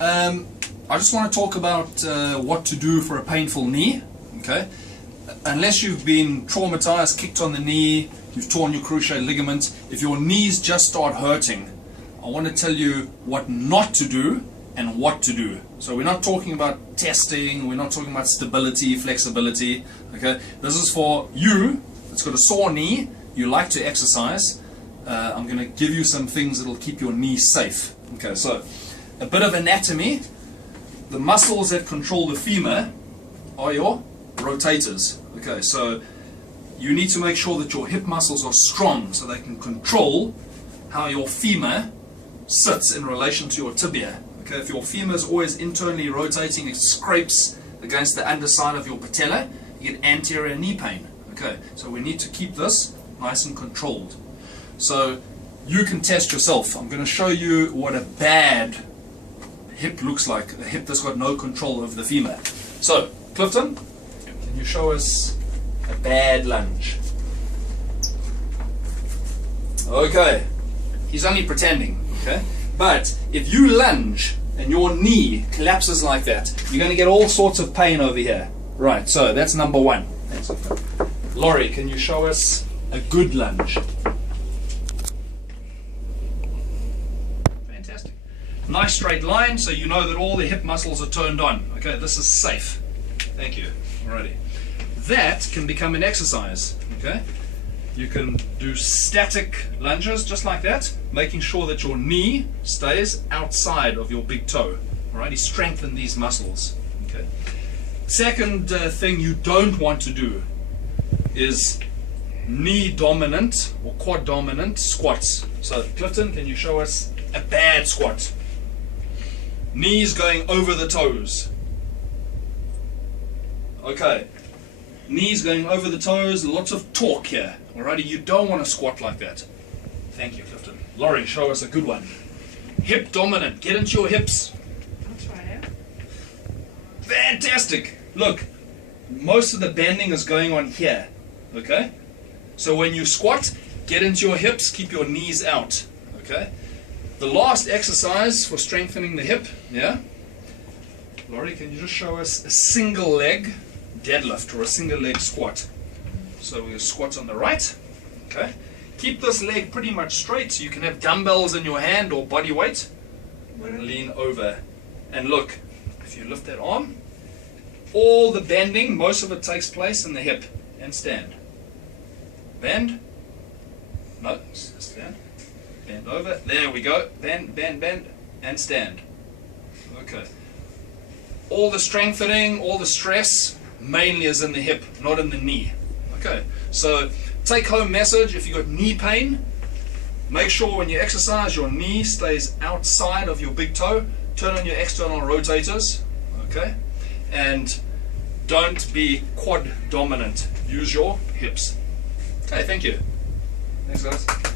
I just want to talk about what to do for a painful knee. Okay, unless you've been traumatized, kicked on the knee, you've torn your cruciate ligament, if your knees just start hurting, I want to tell you what not to do and what to do. So we're not talking about testing, we're not talking about stability, flexibility. Okay, this is for you that's got a sore knee, you like to exercise. I'm going to give you some things that will keep your knee safe. Okay, so a bit of anatomy. The muscles that control the femur are your rotators. Okay, so you need to make sure that your hip muscles are strong so they can control how your femur sits in relation to your tibia. Okay, if your femur is always internally rotating, it scrapes against the underside of your patella, you get anterior knee pain. Okay, so we need to keep this nice and controlled. So you can test yourself. I'm going to show you what a bad hip looks like, a hip that's got no control over the femur. So, Clifton, can you show us a bad lunge? Okay, he's only pretending, okay? But if you lunge and your knee collapses like that, you're going to get all sorts of pain over here. Right, so that's number one. Thanks. Laurie, can you show us a good lunge? Fantastic. Nice straight line, so you know that all the hip muscles are turned on. Okay, this is safe. Thank you. Alrighty. That can become an exercise. Okay, you can do static lunges just like that, making sure that your knee stays outside of your big toe. Alrighty, strengthen these muscles. Okay. Second thing you don't want to do is knee dominant or quad dominant squats. So Clifton, can you show us a bad squat? Knees going over the toes. Okay, knees going over the toes, lots of torque here. Alrighty, you don't want to squat like that. Thank you, Clifton. Laurie, show us a good one. Hip dominant, get into your hips. I'll try it. Fantastic. Look, most of the bending is going on here. Okay? So when you squat, get into your hips, keep your knees out. Okay? The last exercise for strengthening the hip, yeah? Laurie, can you just show us a single leg deadlift or a single leg squat? So we'll squat on the right. Okay? Keep this leg pretty much straight so you can have dumbbells in your hand or body weight. And lean over. And look, if you lift that arm, all the bending, most of it takes place in the hip. And stand. Bend. No, stand. Bend over. There we go. Bend, bend, bend. And stand. Okay. All the strengthening, all the stress, mainly is in the hip, not in the knee. Okay. So, take home message, if you've got knee pain, make sure when you exercise, your knee stays outside of your big toe. Turn on your external rotators. Okay. And don't be quad dominant. Use your hips. Okay, thank you. Thanks, guys.